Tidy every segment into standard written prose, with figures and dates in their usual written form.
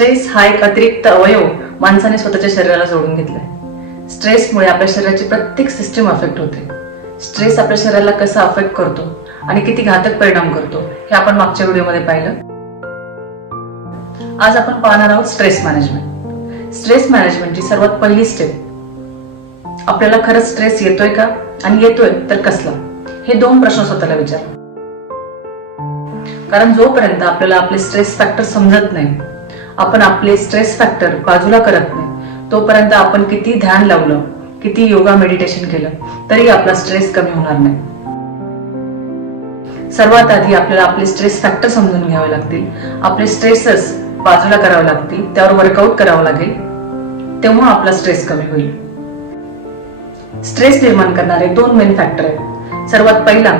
Stress हा एक अतिरिक्त अवयव माणसाने स्वतःच्या शरीराला जोडून घेतलाय. स्ट्रेसमुळे आपल्या शरीराची प्रत्येक सिस्टीम अफेक्ट होते. स्ट्रेस आपल्या शरीराला कसा अफेक्ट करतो आणि किती घातक परिणाम करतो हे आपण मागच्या व्हिडिओमध्ये पाहिलं. आज आपण पाहणार आहोत स्ट्रेस मॅनेजमेंट. स्ट्रेस मॅनेजमेंटची सर्वात पहिली स्टेप, आपल्याला खरंच स्ट्रेस येतोय का आणि येतोय तर कसला, हे दोन प्रश्न स्वतःला विचारा. कारण जोपर्यंत आपल्याला आपले स्ट्रेस फॅक्टर समजत नाही, आपण आपले स्ट्रेस फॅक्टर बाजूला करत नाही, तोपर्यंत आपण किती ध्यान लावलं, किती योगा मेडिटेशन केलं तरी आपला स्ट्रेस कमी होणार नाही. सर्वात आधी आपल्याला आपले स्ट्रेस फॅक्टर समजून घ्यावे लागतील. आपले स्ट्रेसच बाजूला करावे लागतील, त्यावर वर्कआउट करावं लागेल, तेव्हा आपला स्ट्रेस कमी होईल. स्ट्रेस निर्माण करणारे दोन मेन फॅक्टर आहेत. सर्वात पहिला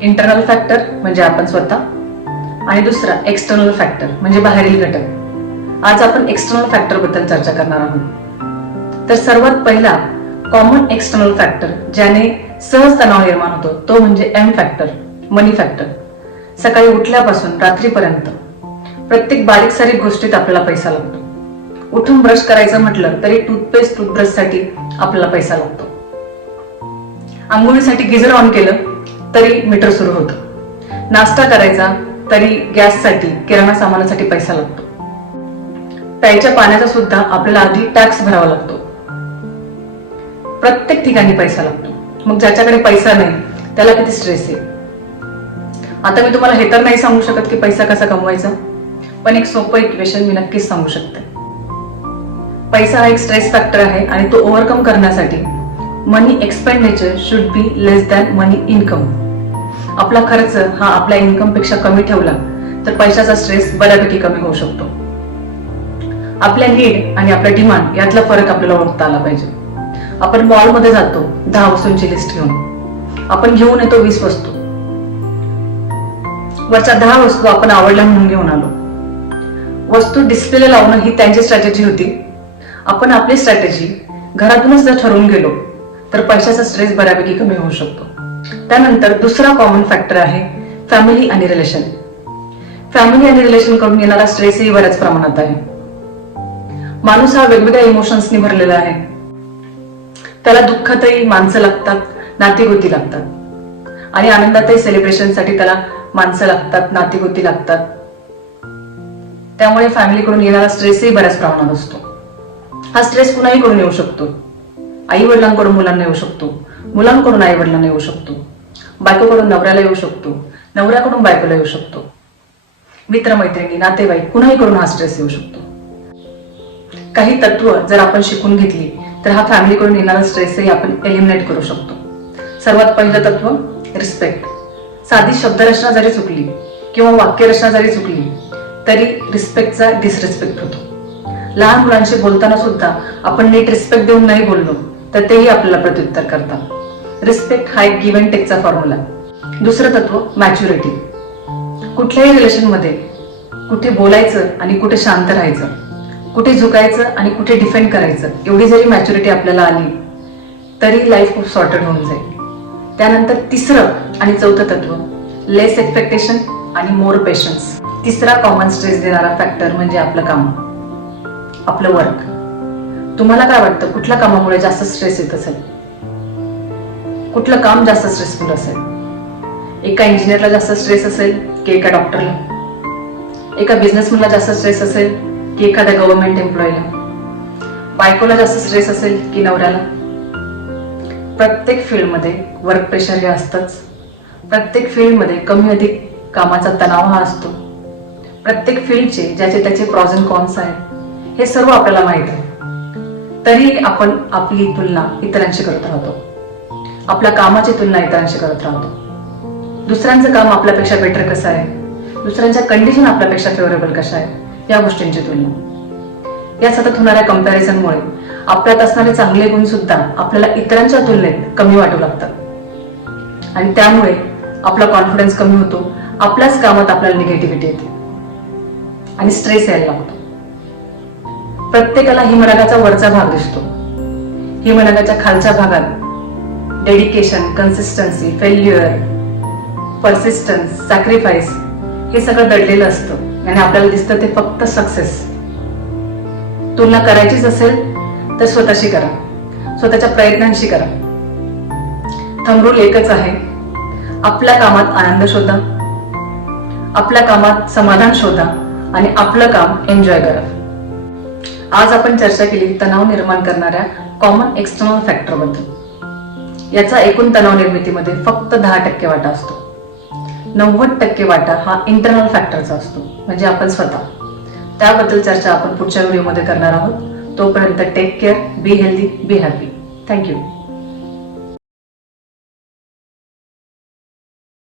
इंटरनल फॅक्टर म्हणजे आपण स्वतः, आणि दुसरा एक्सटर्नल फॅक्टर म्हणजे बाहेरील घटक. आज आपण एक्सटर्नल फॅक्टर बद्दल चर्चा करणार आहोत. तर सर्वात पहिला कॉमन एक्सटर्नल फॅक्टर ज्याने सहज तणाव निर्माण होतो तो म्हणजे एम फॅक्टर, मनी फॅक्टर. सकाळी उठल्यापासून रात्रीपर्यंत प्रत्येक बारीक सारीक गोष्टीत आपल्याला पैसा लागतो. उठून ब्रश करायचं म्हटलं तरी टूथपेस्ट टूथब्रश साठी आपल्याला पैसा लागतो. आंघोळीसाठी गिझर ऑन केलं तरी मीटर सुरू होतं. नाश्ता करायचा तरी गॅससाठी, किराणा सामानासाठी पैसा लागतो. प्यायच्या पाण्याचा सुद्धा आपल्याला आधी टॅक्स भरावा लागतो. प्रत्येक ठिकाणी पैसा लागतो. मग ज्याच्याकडे पैसा नाही त्याला किती स्ट्रेस आहे. आता मी तुम्हाला हे तर नाही सांगू शकत की पैसा कसा कमवायचा, पण एक सोपं इक्वेशन मी नक्कीच सांगू शकते. पैसा हा एक स्ट्रेस फॅक्टर आहे आणि तो ओव्हरकम करण्यासाठी money expenditure should be less than money income. आपला खर्च हा आपल्या इन्कम पेक्षा कमी ठेवला तर पैशाचा स्ट्रेस बऱ्यापैकी कमी होऊ शकतो. आपल्या नीड आणि आपल्या डिमांड यातला फरक आपल्याला ओळखता आला पाहिजे. आपण मॉलमध्ये जातो 10 वस्तूंची लिस्ट घेऊन, आपण घेऊन येतो 20 वस्तू. वरच्या 10 वस्तू आपण आवडल्या म्हणून घेऊन आलो. वस्तू डिस्प्लेला लावणं ही त्यांची स्ट्रॅटेजी होती. आपण आपली स्ट्रॅटेजी घरातूनच जर ठरवून गेलो तर पैशाचा स्ट्रेस बऱ्यापैकी कमी होऊ शकतो. त्यानंतर दुसरा कॉमन फॅक्टर आहे फॅमिली आणि रिलेशन. फॅमिली आणि रिलेशन कडून येणारा स्ट्रेसही बऱ्याच प्रमाणात आहे. माणूस हा वेगवेगळ्या इमोशन्सनी भरलेला आहे. त्याला दुःखातही माणसं लागतात, नातीगोती लागतात, आणि आनंदातही सेलिब्रेशनसाठी त्याला माणसं लागतात, नातीगोती लागतात. त्यामुळे फॅमिलीकडून येणारा स्ट्रेसही बऱ्याच प्रमाणात असतो. हा स्ट्रेस कुणाही कडून येऊ शकतो. आई वडिलांकडून मुलांना येऊ शकतो, मुलांकडून आई वडिलांना येऊ शकतो, बायकोकडून नवऱ्याला येऊ शकतो, नवऱ्याकडून बायकोला येऊ शकतो, मित्रमैत्रिणी, नातेवाईक, कुणाही कडून हा स्ट्रेस येऊ शकतो. काही तत्व जर आपण शिकून घेतली तर हा फॅमिलीकडून येणारा स्ट्रेसही आपण एलिमिनेट करू शकतो. सर्वात पहिलं तत्व रिस्पेक्ट. साधी शब्दरचना जरी चुकली किंवा वाक्यरचना जरी चुकली तरी रिस्पेक्टचा डिसरिस्पेक्ट होतो. लहान मुलांशी बोलताना सुद्धा आपण नीट रिस्पेक्ट देऊन नाही बोललो तर तेही आपल्याला प्रत्युत्तर करतात. रिस्पेक्ट हा एक गिव्ह अँड टेकचा फॉर्म्युला. दुसरं तत्व मॅच्युरिटी. कुठल्याही रिलेशनमध्ये कुठे बोलायचं आणि कुठे शांत राहायचं, कुठे झुकायचं आणि कुठे डिफेंड करायचं, एवढी जरी मॅच्युरिटी आपल्याला आली तरी लाईफ खूप सॉर्टेड होऊन जाईल. त्यानंतर तिसरं आणि चौथं तत्व लेस एक्सपेक्टेशन आणि मोर पेशन्स. तिसरा कॉमन स्ट्रेस देणारा फॅक्टर म्हणजे आपलं काम, आपलं वर्क. तुम्हाला काय वाटतं, कुठल्या कामामुळे जास्त स्ट्रेस येत असेल? कुठलं काम जास्त स्ट्रेसफुल असेल? एका इंजिनियरला जास्त स्ट्रेस असेल की एका डॉक्टरला? एका बिझनेसमॅनला जास्त स्ट्रेस असेल की एखाद्या गव्हर्नमेंट एम्प्लॉईला? बायकोला जास्त स्ट्रेस असेल की नवऱ्याला? प्रत्येक फील्डमध्ये वर्क प्रेशर हे असतंच. प्रत्येक फील्डमध्ये कमी अधिक कामाचा तणाव हा असतो. प्रत्येक फील्डचे ज्याचे त्याचे प्रॉज अँड कॉन्स आहेत, हे सर्व आपल्याला माहित आहे. तरी आपण आपली तुलना इतरांशी करत राहतो. आपल्या कामाची तुलना इतरांशी करत राहतो. दुसऱ्यांचं काम आपल्यापेक्षा बेटर कसं आहे, दुसऱ्यांच्या कंडिशन आपल्यापेक्षा फेवरेबल कशा आहे, या गोष्टींची तुलना. या सतत होणाऱ्या कंपॅरिझनमुळे आपल्यात असणारे चांगले गुण सुद्धा आपल्याला इतरांच्या तुलनेत कमी वाटू लागतात आणि त्यामुळे आपला कॉन्फिडन्स कमी होतो. आपल्याच कामात आपल्याला निगेटिव्हिटी येते आणि स्ट्रेस यायला लागतो. प्रत्येकाला हिमनगाचा वरचा भाग दिसतो. हिमनगाच्या खालच्या भागात डेडिकेशन, कन्सिस्टन्सी, फेल्युअर, परसिस्टन्स, सॅक्रिफाईस हे सगळं दडलेलं असतं आणि आपल्याला दिसतं ते फक्त सक्सेस. तुलना करायचीच असेल तर स्वतःशी करा, स्वतःच्या प्रयत्नांशी करा. थंब रूल एकच आहे, आपल्या कामात आनंद शोधा, आपल्या कामात समाधान शोधा आणि आपलं काम एन्जॉय करा. आज आपण चर्चा केली तणाव निर्माण करणाऱ्या कॉमन एक्सटर्नल फॅक्टर बद्दल. याचा एकूण तणाव निर्मितीमध्ये फक्त 10% वाटा असतो. 90% वाटा हा इंटरनल फॅक्टरचा असतो, म्हणजे आपण स्वतः. त्याबद्दल चर्चा आपण पुढच्या व्हिडिओमध्ये करणार आहोत. तोपर्यंत take care, be healthy, be happy. Thank you.